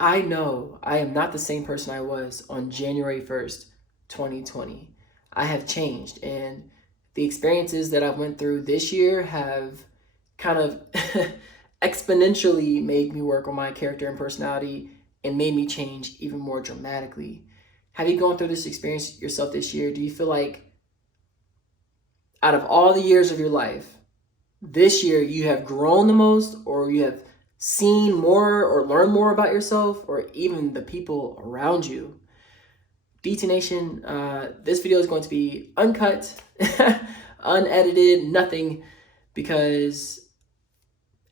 I know I am not the same person I was on January 1st, 2020. I have changed, and the experiences that I've went through this year have kind of exponentially made me work on my character and personality and made me change even more dramatically. Have you gone through this experience yourself this year? Do you feel like out of all the years of your life, this year you have grown the most, or you have seen more or learned more about yourself, or even the people around you? DT Nation, this video is going to be uncut, unedited, nothing, because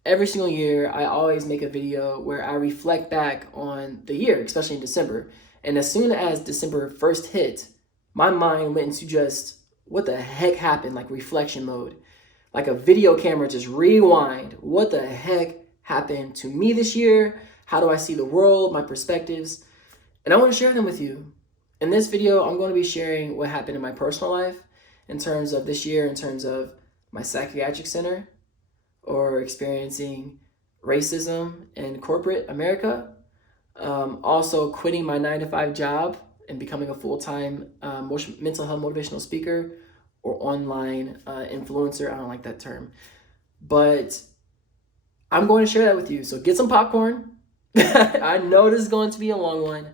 every single year I always make a video where I reflect back on the year, especially in December. And as soon as December 1st hit, my mind went into just what the heck happened, like reflection mode. Like a video camera, just rewind. What the heck happened to me this year? How do I see the world, my perspectives? And I want to share them with you. In this video, I'm going to be sharing what happened in my personal life in terms of this year, in terms of my psychiatric center, or experiencing racism in corporate America. Also quitting my 9-to-5 job and becoming a full-time mental health motivational speaker or online influencer. I don't like that term, but I'm going to share that with you. So get some popcorn. I know this is going to be a long one,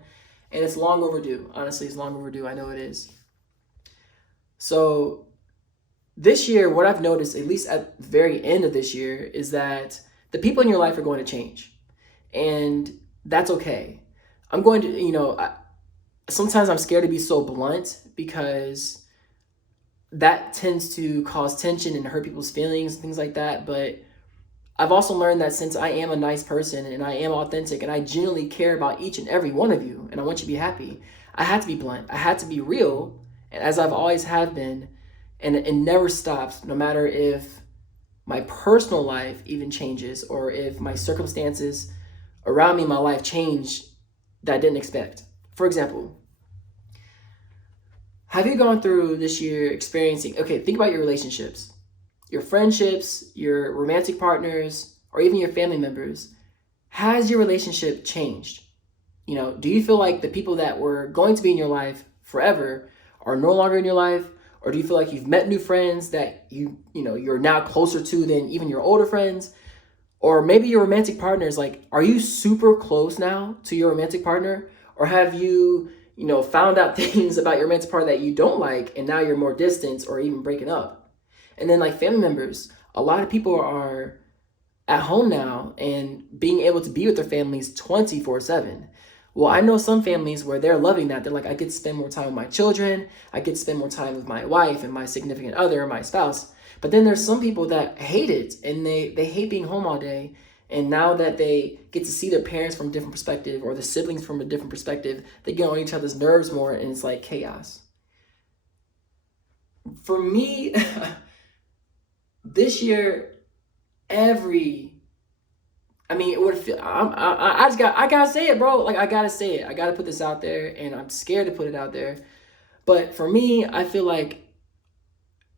and it's long overdue. Honestly, it's long overdue. I know it is. So this year, what I've noticed, at least at the very end of this year, is that the people in your life are going to change. And that's okay. I'm going to, sometimes I'm scared to be so blunt because that tends to cause tension and hurt people's feelings and things like that. But I've also learned that since I am a nice person and I am authentic and I genuinely care about each and every one of you and I want you to be happy, I had to be blunt. I had to be real, and as I've always have been, and it never stops, no matter if my personal life even changes or if my circumstances around me in my life change that I didn't expect. For example, have you gone through this year experiencing, think about your relationships, your friendships, your romantic partners, or even your family members. Has your relationship changed? Do you feel like the people that were going to be in your life forever are no longer in your life? Or do you feel like you've met new friends that you're now closer to than even your older friends? Or maybe your romantic partner is like, are you super close now to your romantic partner? Or have you, found out things about your romantic partner that you don't like, and now you're more distant or even breaking up? And then like family members, a lot of people are at home now and being able to be with their families 24/7. Well, I know some families where they're loving that. They're like, I get to spend more time with my children. I get to spend more time with my wife and my significant other, my spouse. But then there's some people that hate it, and they hate being home all day. And now that they get to see their parents from a different perspective, or the siblings from a different perspective, they get on each other's nerves more, and it's like chaos. For me, this year, it would feel. I gotta say it, bro. Like, I gotta say it. I gotta put this out there, and I'm scared to put it out there. But for me, I feel like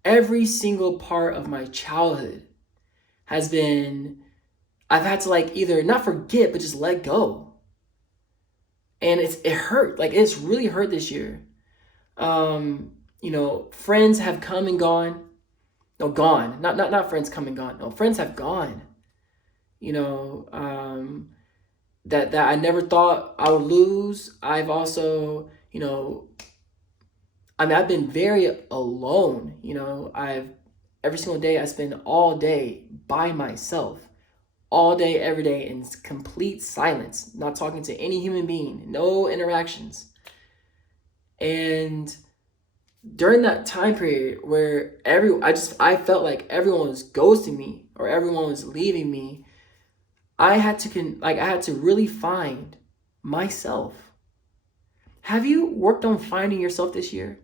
every single part of my childhood has been, I've had to like either not forget, but just let go. And it hurt. Like, it's really hurt this year. Friends have come and gone. No, gone. Not friends come and gone. No, friends have gone. That I never thought I would lose. I've also, I've been very alone. Every single day I spend all day by myself, all day, every day, in complete silence, not talking to any human being, no interactions. And during that time period where I felt like everyone was ghosting me or everyone was leaving me, I had to really find myself. Have you worked on finding yourself this year?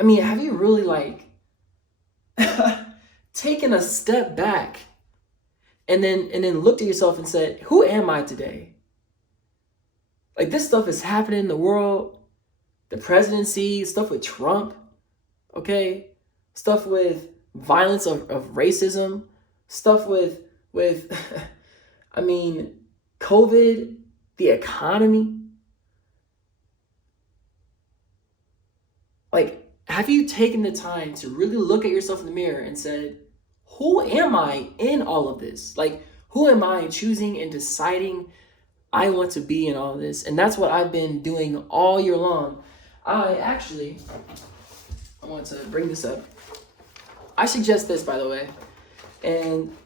Have you really taken a step back and then looked at yourself and said, who am I today? Like, this stuff is happening in the world, the presidency, stuff with Trump, okay? Stuff with violence of racism, stuff with COVID, the economy. Like, have you taken the time to really look at yourself in the mirror and said, who am I in all of this? Like, who am I choosing and deciding I want to be in all of this? And that's what I've been doing all year long. I want to bring this up. I suggest this, by the way. And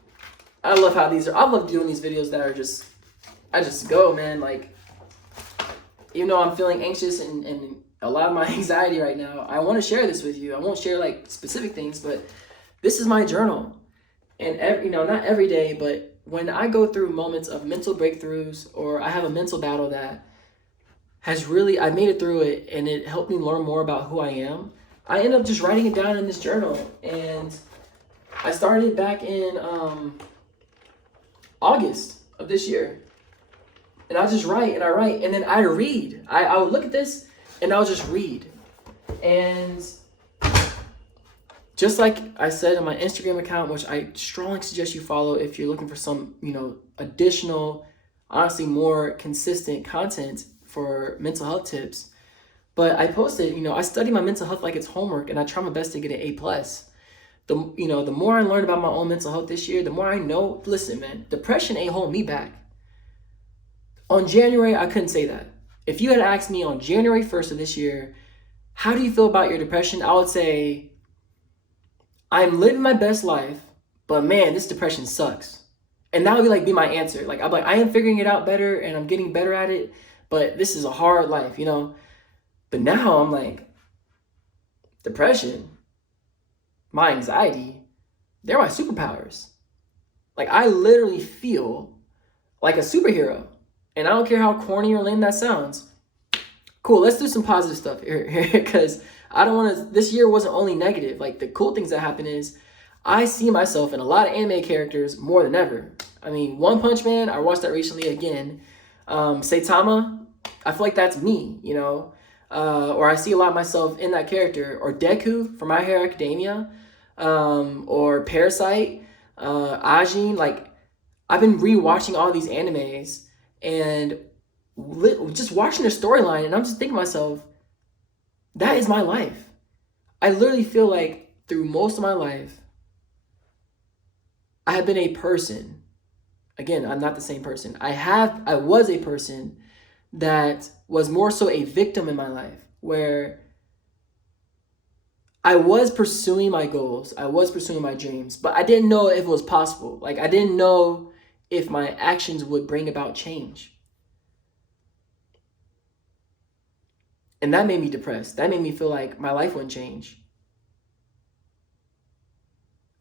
I love how these are. I love doing these videos that are just, I just go, man. Like, even though I'm feeling anxious and a lot of my anxiety right now, I want to share this with you. I won't share like specific things, but this is my journal. And not every day, but when I go through moments of mental breakthroughs or I have a mental battle that has really, I made it through it and it helped me learn more about who I am, I end up just writing it down in this journal. And I started back in August of this year. And I just write and I write, and then I read. I would look at this and I'll just read. And just like I said on my Instagram account, which I strongly suggest you follow if you're looking for some, additional, honestly, more consistent content for mental health tips. But I posted, I study my mental health like it's homework, and I try my best to get an A+. The more I learned about my own mental health this year, the more I know, listen, man, depression ain't holding me back. On January, I couldn't say that. If you had asked me on January 1st of this year, how do you feel about your depression? I would say, I'm living my best life, but man, this depression sucks. And that would be my answer. Like, I'm like, I am figuring it out better and I'm getting better at it, but this is a hard life, But now I'm like, depression, my anxiety, they're my superpowers. Like, I literally feel like a superhero. And I don't care how corny or lame that sounds. Cool, let's do some positive stuff here because I don't want to, this year wasn't only negative. Like, the cool things that happen is I see myself in a lot of anime characters more than ever. I mean, One Punch Man, I watched that recently again. Saitama, I feel like that's me, or I see a lot of myself in that character. Or Deku from My Hero Academia, or Parasite, Ajin. Like, I've been rewatching all these animes and just watching their storyline, and I'm just thinking to myself, that is my life. I literally feel like through most of my life, I have been a person. Again, I'm not the same person. I was a person that was more so a victim in my life, where I was pursuing my goals, I was pursuing my dreams, but I didn't know if it was possible. Like, I didn't know if my actions would bring about change. And that made me depressed. That made me feel like my life wouldn't change.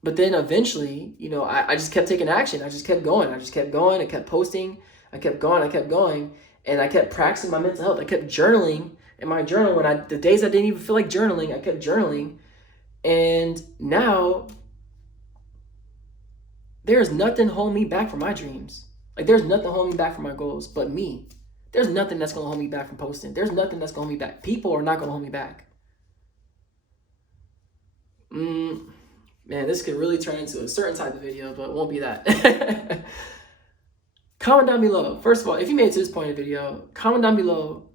But then eventually, I just kept taking action. I just kept going. I kept posting. I kept going. And I kept practicing my mental health. I kept journaling in my journal. The days I didn't even feel like journaling, I kept journaling. And now, there's nothing holding me back from my dreams. Like, there's nothing holding me back from my goals but me. There's nothing that's going to hold me back from posting. There's nothing that's going to hold me back. People are not going to hold me back. Man, this could really turn into a certain type of video, but it won't be that. Comment down below. First of all, if you made it to this point in the video, comment down below,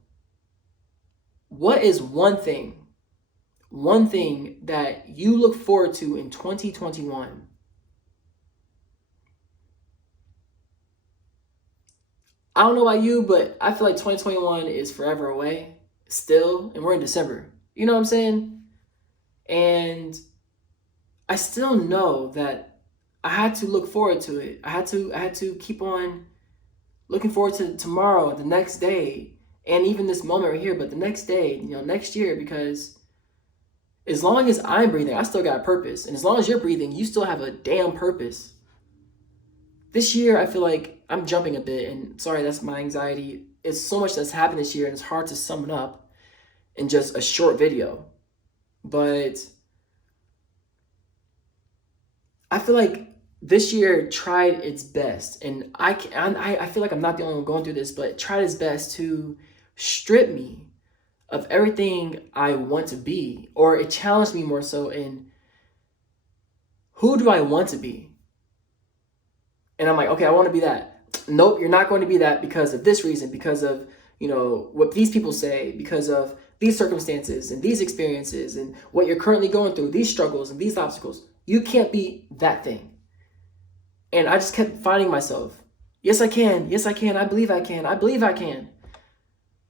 what is one thing that you look forward to in 2021? I don't know about you, but I feel like 2021 is forever away still, and we're in December. You know what I'm saying? And I still know that I had to look forward to it. I had to keep on looking forward to tomorrow, the next day, and even this moment right here, but the next day, next year, because as long as I'm breathing, I still got a purpose. And as long as you're breathing, you still have a damn purpose. This year, I feel like I'm jumping a bit, and sorry, that's my anxiety. It's so much that's happened this year, and it's hard to sum it up in just a short video. But I feel like this year tried its best, and I feel like I'm not the only one going through this, but tried its best to strip me of everything I want to be, or it challenged me more so in who do I want to be? And I'm like, okay, I want to be that. nope, you're not going to be that because of this reason, because of, what these people say, because of these circumstances and these experiences and what you're currently going through, these struggles and these obstacles. You can't be that thing. And I just kept finding myself. Yes, I can. Yes, I can. I believe I can. I believe I can.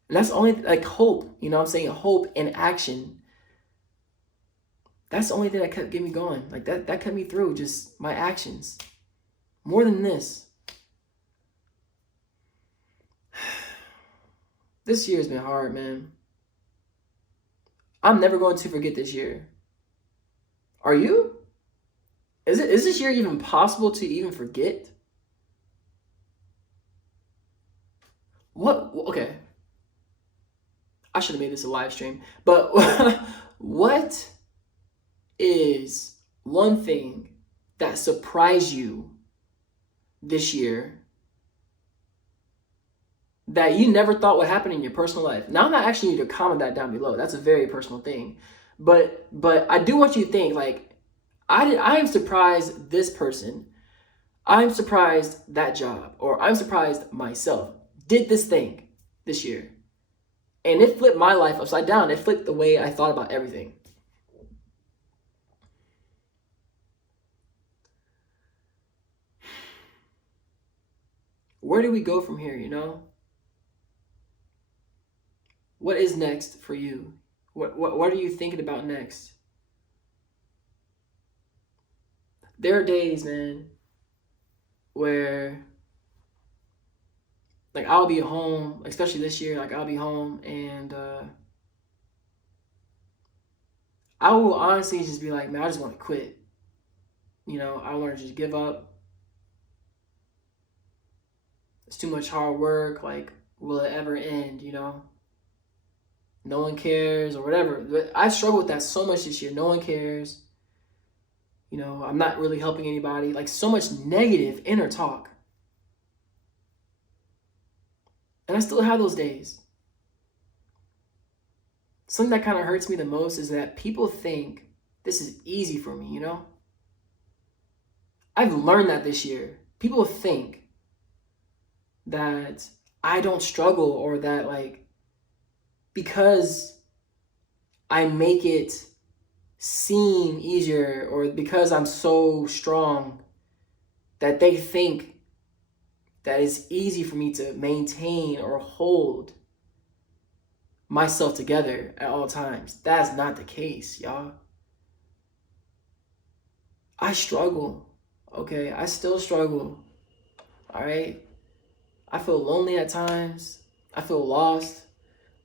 And that's only like hope, I'm saying, hope and action. That's the only thing that kept getting me going. Like that kept me through, just my actions. More than this. This year has been hard, man. I'm never going to forget this year. Are you? Is this year even possible to even forget? What? Okay. I should have made this a live stream. But what is one thing that surprised you this year that you never thought would happen in your personal life? Now, I'm not asking you to comment that down below. That's a very personal thing. But I do want you to think, like, I am surprised this person, I'm surprised that job, or I'm surprised myself did this thing this year. And it flipped my life upside down. It flipped the way I thought about everything. Where do we go from here, What is next for you? What are you thinking about next? There are days, man, where like I'll be home, especially this year, like I'll be home and I will honestly just be like, man, I just want to quit. I want to just give up. It's too much hard work. Like, will it ever end, No one cares or whatever. But I struggled with that so much this year. No one cares. I'm not really helping anybody. Like, so much negative inner talk. And I still have those days. Something that kind of hurts me the most is that people think this is easy for me, I've learned that this year. People think that I don't struggle, or that, like, because I make it seem easier, or because I'm so strong, that they think that it's easy for me to maintain or hold myself together at all times. That's not the case, y'all. I struggle, okay? I still struggle, all right? I feel lonely at times. I feel lost.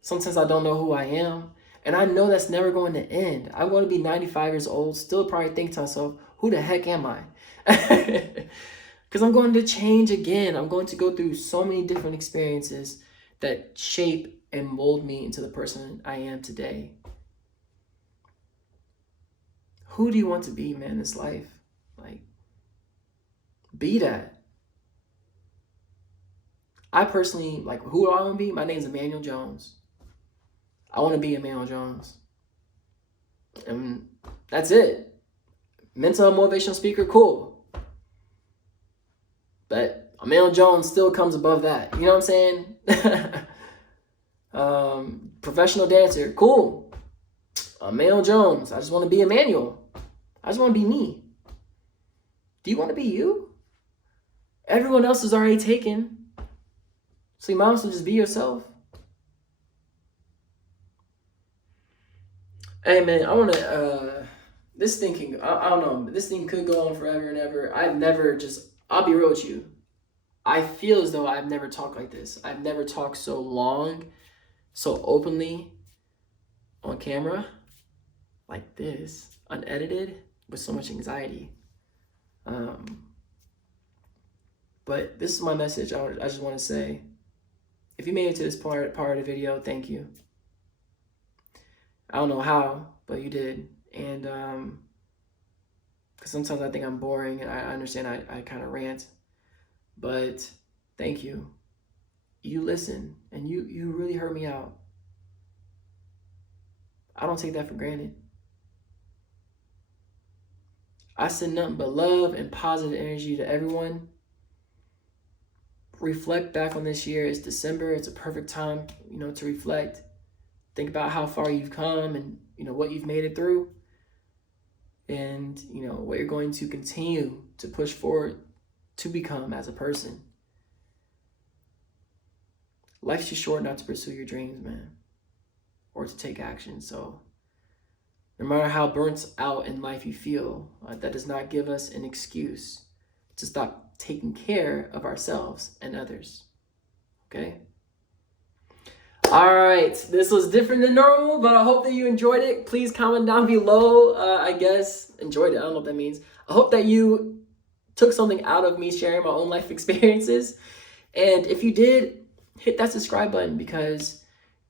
Sometimes I don't know who I am. And I know that's never going to end. I'm going to be 95 years old, still probably think to myself, who the heck am I? Because I'm going to change again. I'm going to go through so many different experiences that shape and mold me into the person I am today. Who do you want to be, man, in this life? Like, be that. I personally, like, who do I want to be? My name is Immanuel Jones. I want to be Immanuel Jones. And that's it. Mental and motivational speaker, cool. But Immanuel Jones still comes above that. You know what I'm saying? Professional dancer, cool. Immanuel Jones. I just want to be Immanuel. I just want to be me. Do you want to be you? Everyone else is already taken. So you might as well just be yourself. Hey, man, I want to, this thing can, I don't know, this thing could go on forever and ever. I'll be real with you. I feel as though I've never talked like this. I've never talked so long, so openly on camera, like this, unedited, with so much anxiety. But this is my message. I just want to say, if you made it to this part of the video, thank you. I don't know how, but you did. And because sometimes I think I'm boring, and I understand I kind of rant, but thank you. You listen, and you really heard me out. I don't take that for granted. I send nothing but love and positive energy to everyone. reflect back on this year. It's December. It's a perfect time, to reflect. Think about how far you've come and, what you've made it through. And, what you're going to continue to push forward to become as a person. Life's too short not to pursue your dreams, man, or to take action. So no matter how burnt out in life you feel, that does not give us an excuse to stop taking care of ourselves and others. Okay? All right, this was different than normal, but I hope that you enjoyed it. Please comment down below. I guess enjoyed it. I don't know what that means. I hope that you took something out of me sharing my own life experiences. And if you did, hit that subscribe button because,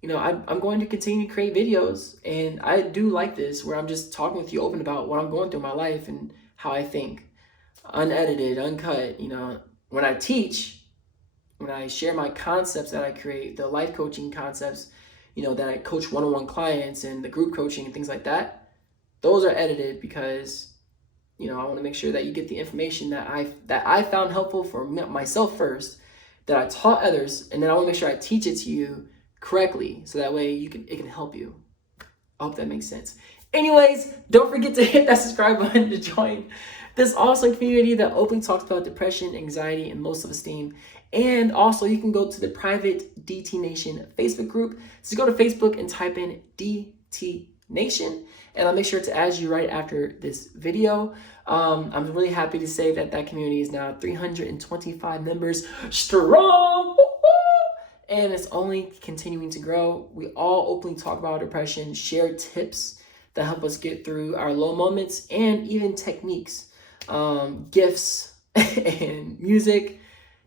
I'm going to continue to create videos. And I do like this where I'm just talking with you open about what I'm going through in my life and how I think. Unedited, uncut. When I teach, when I share my concepts that I create, the life coaching concepts, that I coach one-on-one clients and the group coaching and things like that, those are edited because, I want to make sure that you get the information that I found helpful for myself first, that I taught others, and then I want to make sure I teach it to you correctly so that way it can help you. I hope that makes sense. Anyways, don't forget to hit that subscribe button to join this awesome community that openly talks about depression, anxiety, and low self-esteem. And also, you can go to the private DT Nation Facebook group. So go to Facebook and type in DT Nation, and I'll make sure to add you right after this video. I'm really happy to say that community is now 325 members strong, and it's only continuing to grow. We all openly talk about depression, share tips that help us get through our low moments, and even techniques, gifts, and music,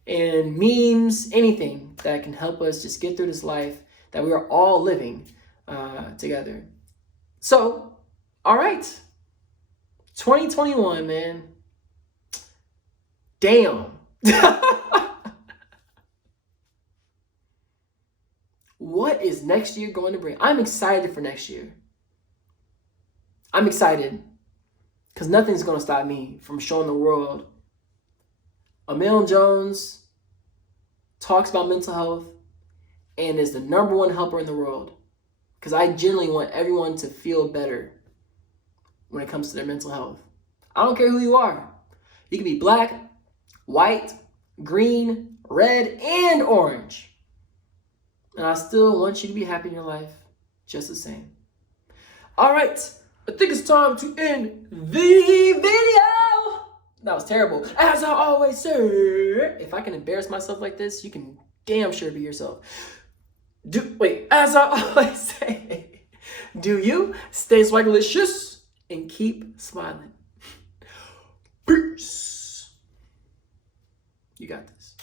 and memes, anything that can help us just get through this life that we are all living together. So, all right, 2021, man. Damn. What is next year going to bring? I'm excited for next year. I'm excited because nothing's going to stop me from showing the world Immanuel Jones talks about mental health and is the #1 helper in the world. Because I genuinely want everyone to feel better when it comes to their mental health. I don't care who you are. You can be black, white, green, red, and orange. And I still want you to be happy in your life just the same. All right, I think it's time to end the video. That was terrible. As I always say, if I can embarrass myself like this, you can damn sure be yourself. As I always say, do you stay swagalicious and keep smiling. Peace. You got this.